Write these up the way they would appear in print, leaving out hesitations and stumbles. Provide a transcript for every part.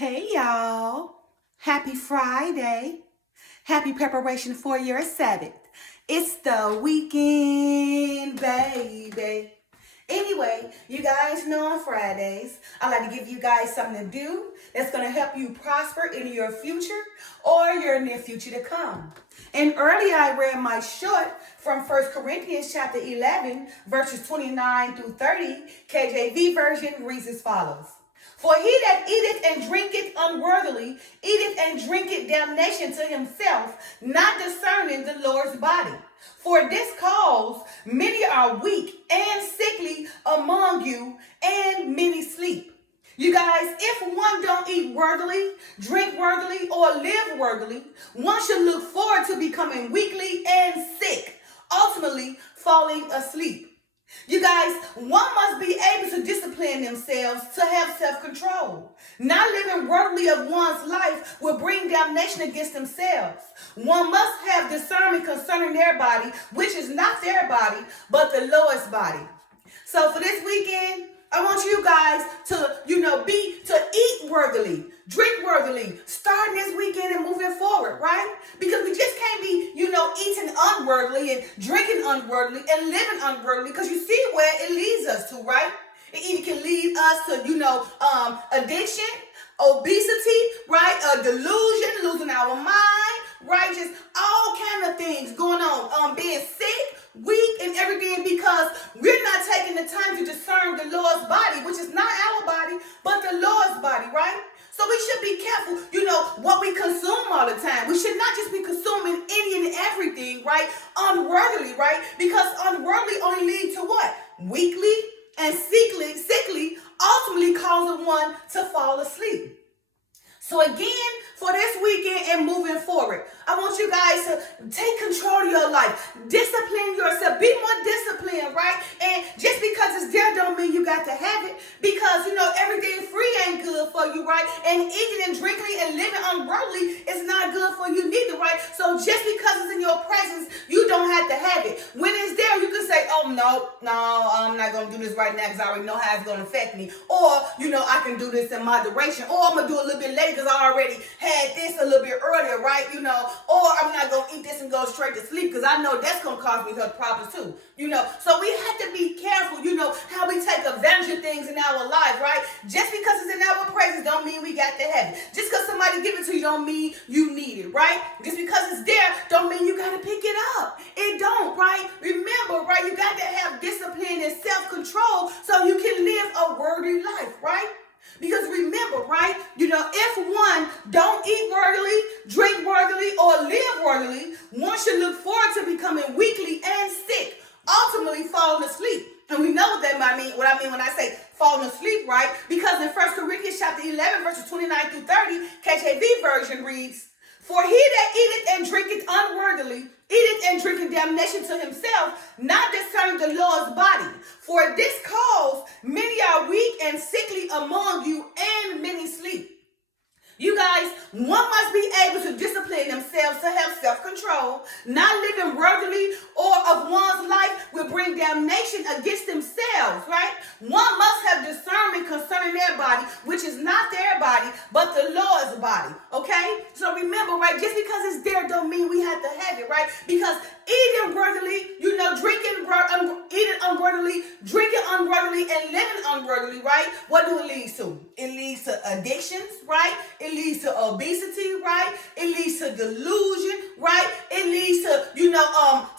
Hey y'all. Happy Friday. Happy preparation for your Sabbath. It's the weekend, baby. Anyway, you guys know on Fridays, I like to give you guys something to do that's going to help you prosper in your future or your near future to come. And earlier I read my short from 1 Corinthians chapter 11, verses 29 through 30. KJV version reads as follows. For he that eateth and drinketh unworthily, eateth and drinketh damnation to himself, not discerning the Lord's body. For this cause many are weak and sickly among you, and many sleep. You guys, if one don't eat worthily, drink worthily, or live worthily, one should look forward to becoming weakly and sick, ultimately falling asleep. You guys, one must be able to discipline themselves to have self-control. Not living worthily of one's life will bring damnation against themselves. One must have discernment concerning their body, which is not their body, but the Lord's body. So for this weekend, I want you guys to eat worthily, drink worthily, starting this weekend and moving forward, right? Because we just can't be, eating unworthily and drinking unworthily and living unworthily, because you see where it leads us to, right? It either can lead us to, addiction, obesity, right? A delusion, losing our mind, right? Just all kind of things going on, being sick, weak, and everything, because we're not taking the time to discern the Lord's body, which is not our body, but the Lord's body, right? So we should be careful, what we consume all the time. We should not just be consuming any and everything, right? Unworthily, right? Because unworthily only lead to what? Weakly and sickly, ultimately causing one to fall asleep. So again, for this weekend and moving forward, I want you guys to take control of your life. Discipline yourself. Be more disciplined, right? And just because it's there don't mean you got to have it. Because, everything free ain't good for you, right? And eating and drinking and living unworthily is not good for you neither, right? So just because it's in your presence, you don't have to have it. When it's there, you can say, oh, no, I'm not going to do this right now because I already know how it's going to affect me. Or, I can do this in moderation. Or I'm going to do it a little bit later because I already had this a little bit earlier, right? Or I'm not going to eat this and go straight to sleep because I know that's going to cause me health problems too, So we have to be careful, how we take advantage of things in our life, right? Just because it's in our presence don't mean we got to have it. Just because somebody give it to you don't mean you need it, right? Just because it's there don't mean you got to pick it up. It don't, right? Remember, right? You got to have discipline and self-control so you can live a worthy life, right? Because remember, right, if one don't eat worthily, drink worthily, or live worthily, one should look forward to becoming weakly and sick, ultimately falling asleep. And we know what I mean when I say falling asleep, right? Because in 1 Corinthians chapter 11, verses 29 through 30, KJV version reads, for he that eateth and drinketh unworthily, eateth and drinketh damnation to himself, not discerning the Lord's body. For this cause many are weak and sickly among you, and many sleep. You guys, one must be able to discipline themselves to have self-control. Not living worthily or of one's life will bring damnation against themselves, right? One must have discernment concerning their body, which is not their body, but the Lord's body, okay? So remember, right, just because it's there don't mean we have to have it, right? Because eating worthily, eating unworthily, drinking unworthily, and living unworthily, right? What do it lead to? It leads to addictions, right? It leads to obesity, right? It leads to delusion, right? It leads to,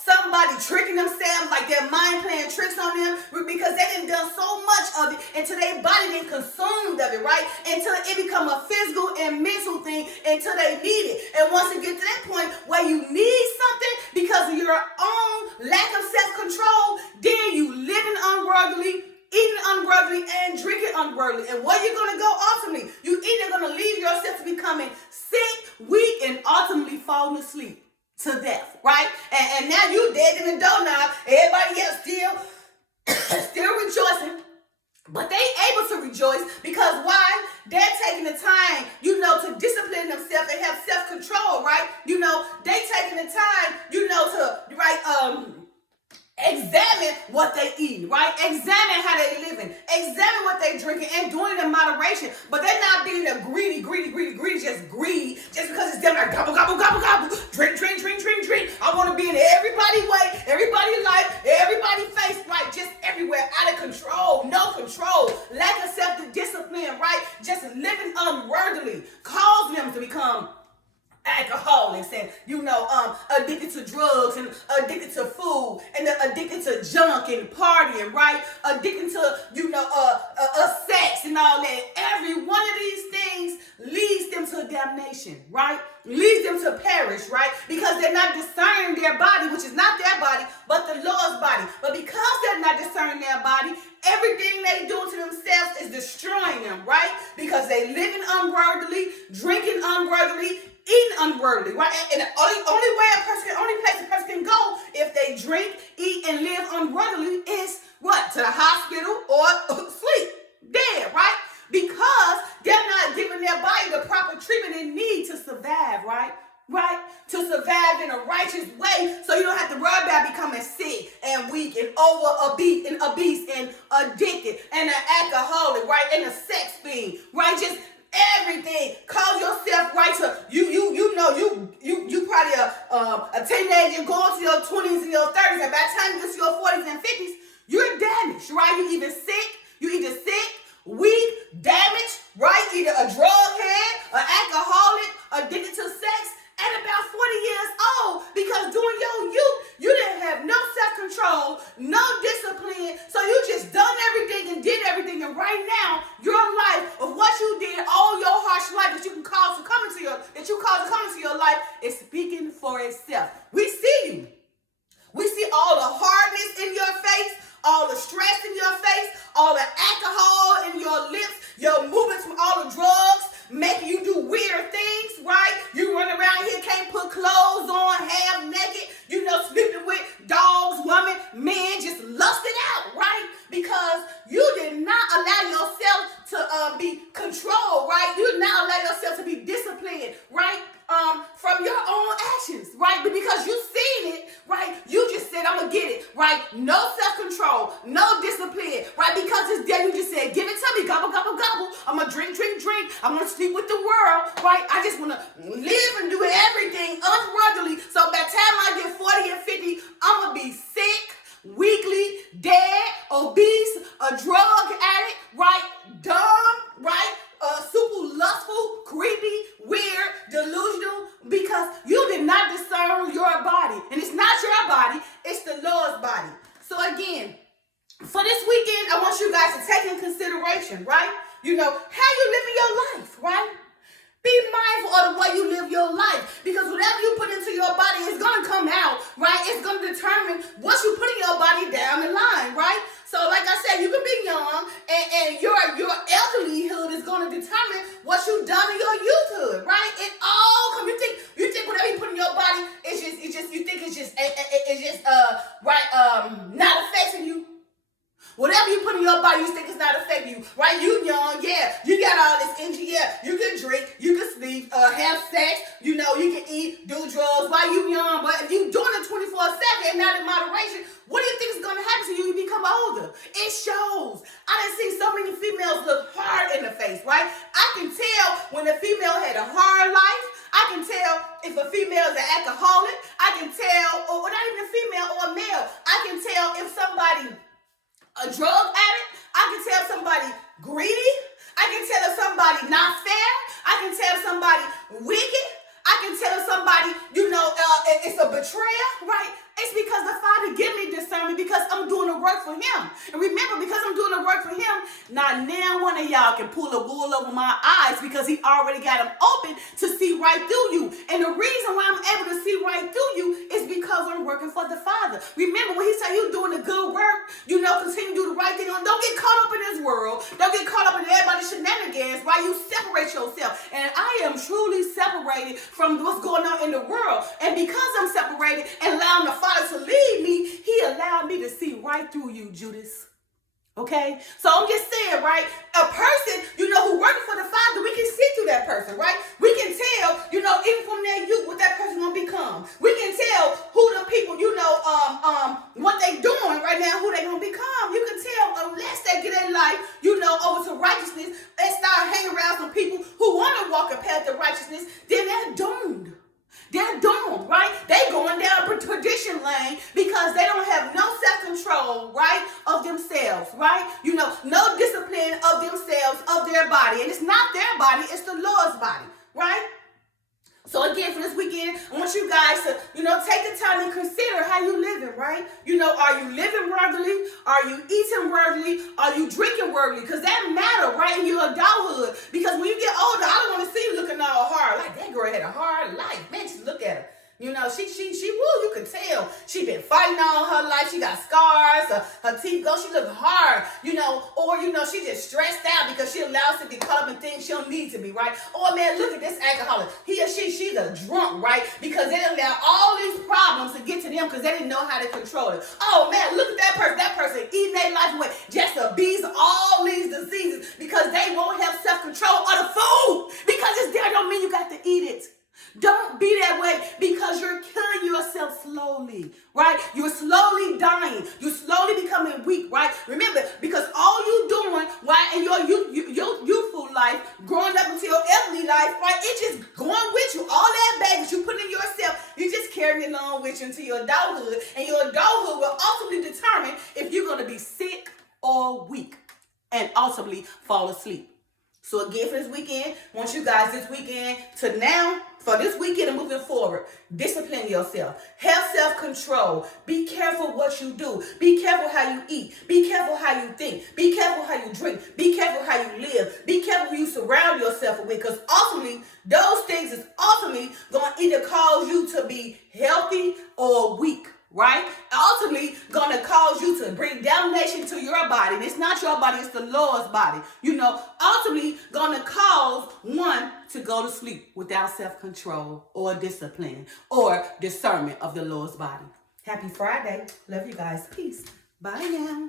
somebody tricking themselves, like their mind playing tricks on them, because they done done so much of it until their body done consumed of it, right? Until it become a physical and mental thing, until they need it. And once it gets to that point where you need something because of your own lack of self-control, then you living unworthily, eating unworthily, and drinking unworthily. And where you're going to go ultimately, you either going to leave yourself to becoming sick, weak, and ultimately falling asleep to death, right? And now you dead in the door now. Everybody else still rejoicing. But they able to rejoice because why? They're taking the time, to discipline themselves and have self-control, right? They taking the time, to examine what they eat, right? Examine how they living. Examine what they drinking and doing it in moderation. But they're not being a greedy right? Just living unworthily cause them to become alcoholics and addicted to drugs and addicted to food and addicted to junk and partying, right? Addicted to sex and all that. Every one of these things leads them to damnation, right? Leads them to perish, right? Because they're not discerning their body, which is not their body, but the Lord's body. But because they're not discerning their body, everything they do to themselves is destroying them, right? Because they living unworthily, drinking unworthily, eating unworthily, right? And the only place a person can go if they drink, eat, and live unworthily is what? To the hospital or sleep, dead, right? Because they're not giving their body the proper treatment it needs to survive, right? Right? To survive in a righteous way so you don't have to worry about becoming sick and weak and obese and addicted and an alcoholic, right? And a sex fiend, right? Just everything. Call yourself right to you probably a teenager going to your 20s and your 30s, and by the time you get to your 40s and 50s, you're damaged, right? You either sick, weak, damaged, right? Either a drug head, an alcoholic, addicted to sex, at about 40 years old, because during your youth, you didn't have no self-control, no discipline, so you just done everything and did everything, and right now, your life of what you did, all your harsh life that you cause to come into your life is speaking for itself. We see you. We see all the hardness in your face, all the stress in your face, all the alcohol in your lips, your movements from all the drugs, making you do weird things, right? You run around here, can't put clothes on, half naked, sleeping with dogs, women, men, just lusting out, right? Because you did not allow yourself to be controlled, right? You did not allow yourself to be disciplined, right? From your own actions, right? But because you seen it, right? You just said, I'm going to get it, right? No self-control, no discipline, right? Because it's there, you just said, give it to me, gobble, gobble, gobble. I'm going to drink. I'm going to sleep with the world, right? I just want to live and do everything unworthily. So by the time I get 40 and 50, I'm going to be sick, weakly, dead, obese, a drug addict, right? Dumb, right? Super lustful, creepy, weird, delusional, because you did not discern your body. And it's not your body, it's the Lord's body. So again, for this weekend, I want you guys to take in consideration, right? How you living your life, right? Be mindful of the way you live your life, because whatever you put into your body is going to come out, right? It's going to determine what you put in your body down the line, right? So like I said, you can be young and your elderlyhood is going to determine what you've done in your youthhood, right? It all comes. You think whatever you put in your body, not affecting you. Whatever you put in your body, you think it's not affecting you, right? You young, yeah. You got all this energy, yeah. You can drink, you can sleep, have sex, you can eat, do drugs while you young. But if you doing it 24/7 and not in moderation, what do you think is going to happen to you when you become older? It shows. I done seen so many females look hard in the face, right? I can tell when a female had a hard life. I can tell if a female is an alcoholic. I can tell, or not even a female or a male. I can tell if somebody a drug addict. I can tell somebody greedy. I can tell if somebody not fair. I can tell somebody wicked. I can tell somebody, it's a betrayal, right? It's because the Father give me discernment because I'm doing the work for Him. And remember, because I'm doing the work for Him, not now one of y'all can pull a wool over my eyes because He already got them open to see right through you. And the reason why I'm able to see right through you is because I'm working for the Father. Remember, when He said you doing the good work, continue to do the right thing. Don't get caught up in this world. Don't get caught up in everybody's shenanigans, right? You separate yourself. And I am truly separated from what's going on in the world. And because I'm separated and allowing the Father to lead me, He allowed me to see right through you, Judas. Okay? So I'm just saying, right? A person, who working for the Father, we can see through that person, right? We can tell, even from their youth, what that person gonna become. We can tell who the people, what they doing right now, who they gonna become. You can tell unless they get their life, over to righteousness and start hanging around some people who want to walk a path of righteousness, then they're doomed. They're doomed, right? They going down a perdition lane because they don't have no self-control, right, of themselves, right? No discipline of themselves, of their body. And it's not their body, it's the Lord's body, right? So again, for this weekend, I want you guys to, take the time and consider how you living, right? Are you living worthily? Are you eating worthily? Are you drinking worthily? Because that matter, right, in your adulthood. Because when you get older, I don't want to see you looking all hard. Like, that girl had a hard life. Man, just look at her. Woo, you can tell. She been fighting all her life. She got scars. Her teeth go. She look hard, or she just stressed out because she allows to be caught up in things she don't need to be, right? Oh, man, look at this alcoholic. He or she's a drunk, right? Because they allowed all these problems to get to them because they didn't know how to control it. Oh, man, look at that person. That person eating their life away just to abuse all these diseases because they won't have self-control of the food. Because it's there don't mean you got to eat it. Don't be that way because you're killing yourself slowly, right? You're slowly dying. You're slowly becoming weak, right? Remember, because all you doing, right, in your youthful life, growing up into your elderly life, right, it's just going with you. All that baggage you put in yourself, you just carry it along with you into your adulthood. And your adulthood will ultimately determine if you're going to be sick or weak and ultimately fall asleep. So again, for this weekend, I want you guys this weekend to now, for this weekend and moving forward, discipline yourself. Have self-control. Be careful what you do. Be careful how you eat. Be careful how you think. Be careful how you drink. Be careful how you live. Be careful who you surround yourself with, because ultimately, those things is ultimately going to either cause you to be healthy or weak. Right? Ultimately going to cause you to bring damnation to your body. And it's not your body, it's the Lord's body. Ultimately going to cause one to go to sleep without self-control or discipline or discernment of the Lord's body. Happy Friday. Love you guys. Peace. Bye now.